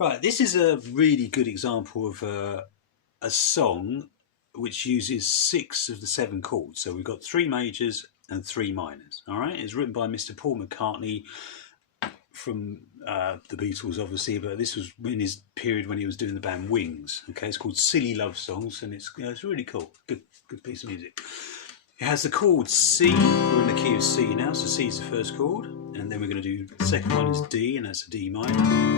Right, this is a really good example of a song which uses 6 of the 7 chords. So we've got 3 majors and 3 minors. All right, it's written by Mr. Paul McCartney from the Beatles, obviously, but this was in his period when he was doing the band Wings. Okay, it's called Silly Love Songs, and it's really cool. Good piece of music. It has the chord C. We're in the key of C now, so C is the first chord, and then we're going to do the second one is D, and that's a D minor.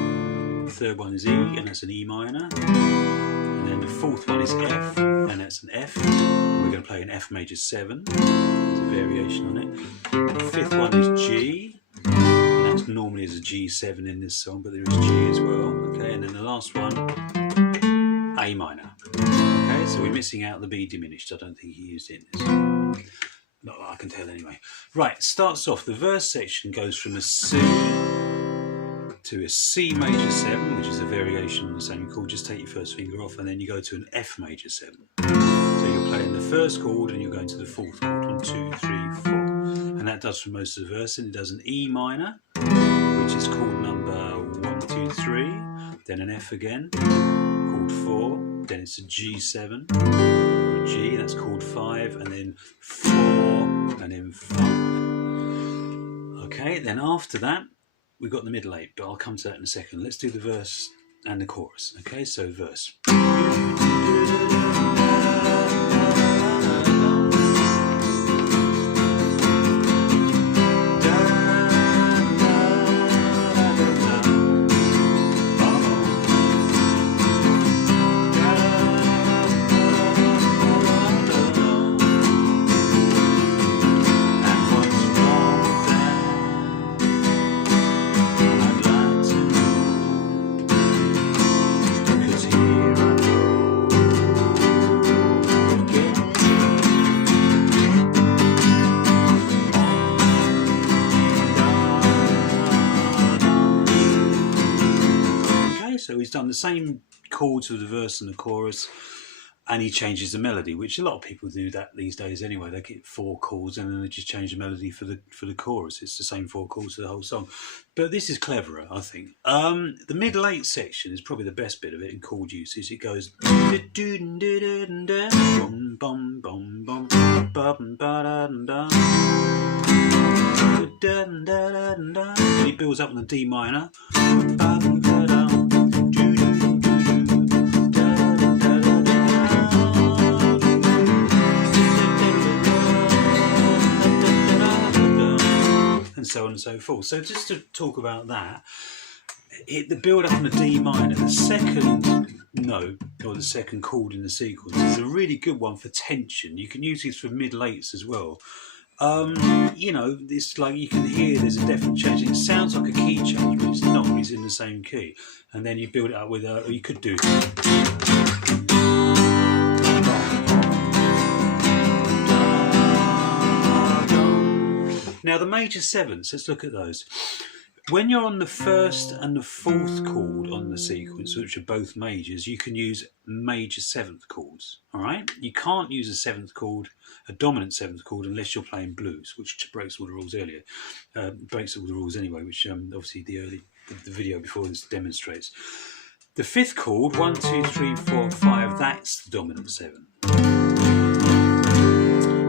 The third one is E, and that's an E minor. And then the fourth one is F, and that's an F. We're going to play an F major 7. There's a variation on it. The fifth one is G, and that's normally as a G7 in this song, but there is G as well. Okay, and then the last one, A minor. Okay, so we're missing out the B diminished. I don't think he used it in this. Not that I can tell anyway. Right, starts off, the verse section goes from a C to a C major 7, which is a variation on the same chord. Just take your first finger off, and then you go to an F major 7. So you're playing the first chord and you're going to the fourth chord. 1, 2, 3, 4. And that does for most of the verse. And it does an E minor, which is chord number 1, 2, 3. Then an F again, chord 4. Then it's a G7 or a G, that's chord 5. And then 4 and then 5. Okay, then after that, we've got the middle 8, but I'll come to that in a second. Let's do the verse and the chorus. Okay, so verse. So he's done the same chords with the verse and the chorus, and he changes the melody, which a lot of people do that these days anyway. They get 4 chords and then they just change the melody for the chorus. It's the same 4 chords for the whole song. But this is cleverer, I think. The middle 8 section is probably the best bit of it in chord usage. It goes and it builds up on the D minor. And so on and so forth. So just to talk about that, the build up on the D minor, the second note or the second chord in the sequence is a really good one for tension. You can use these for middle 8s as well. You know, it's like you can hear there's a definite change. It sounds like a key change, but it's not. It's in the same key. And then you build it up with or you could do. Now the major 7s, let's look at those. When you're on the first and the fourth chord on the sequence, which are both majors, you can use major 7th chords. All right, you can't use a 7th chord, a dominant 7th chord, unless you're playing blues, which breaks all the rules earlier. Breaks all the rules anyway, which obviously the video before this demonstrates. The 5th chord, 1, 2, 3, 4, 5. That's the dominant 7.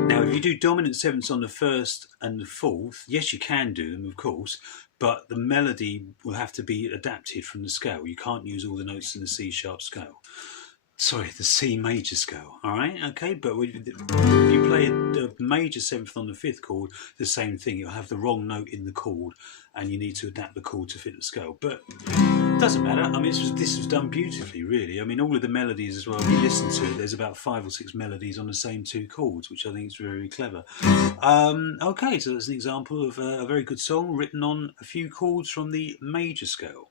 Now, if you do dominant 7ths on the first and the fourth, yes, you can do them, of course, but the melody will have to be adapted from the scale. You can't use all the notes in the C sharp scale. Sorry, the C major scale, all right? Okay, but if you play a major 7th on the 5th chord, the same thing. You'll have the wrong note in the chord, and you need to adapt the chord to fit the scale. But it doesn't matter. I mean, this was done beautifully, really. I mean, all of the melodies as well, if you listen to it, there's about 5 or 6 melodies on the same 2 chords, which I think is very clever. Okay, so that's an example of a very good song written on a few chords from the major scale.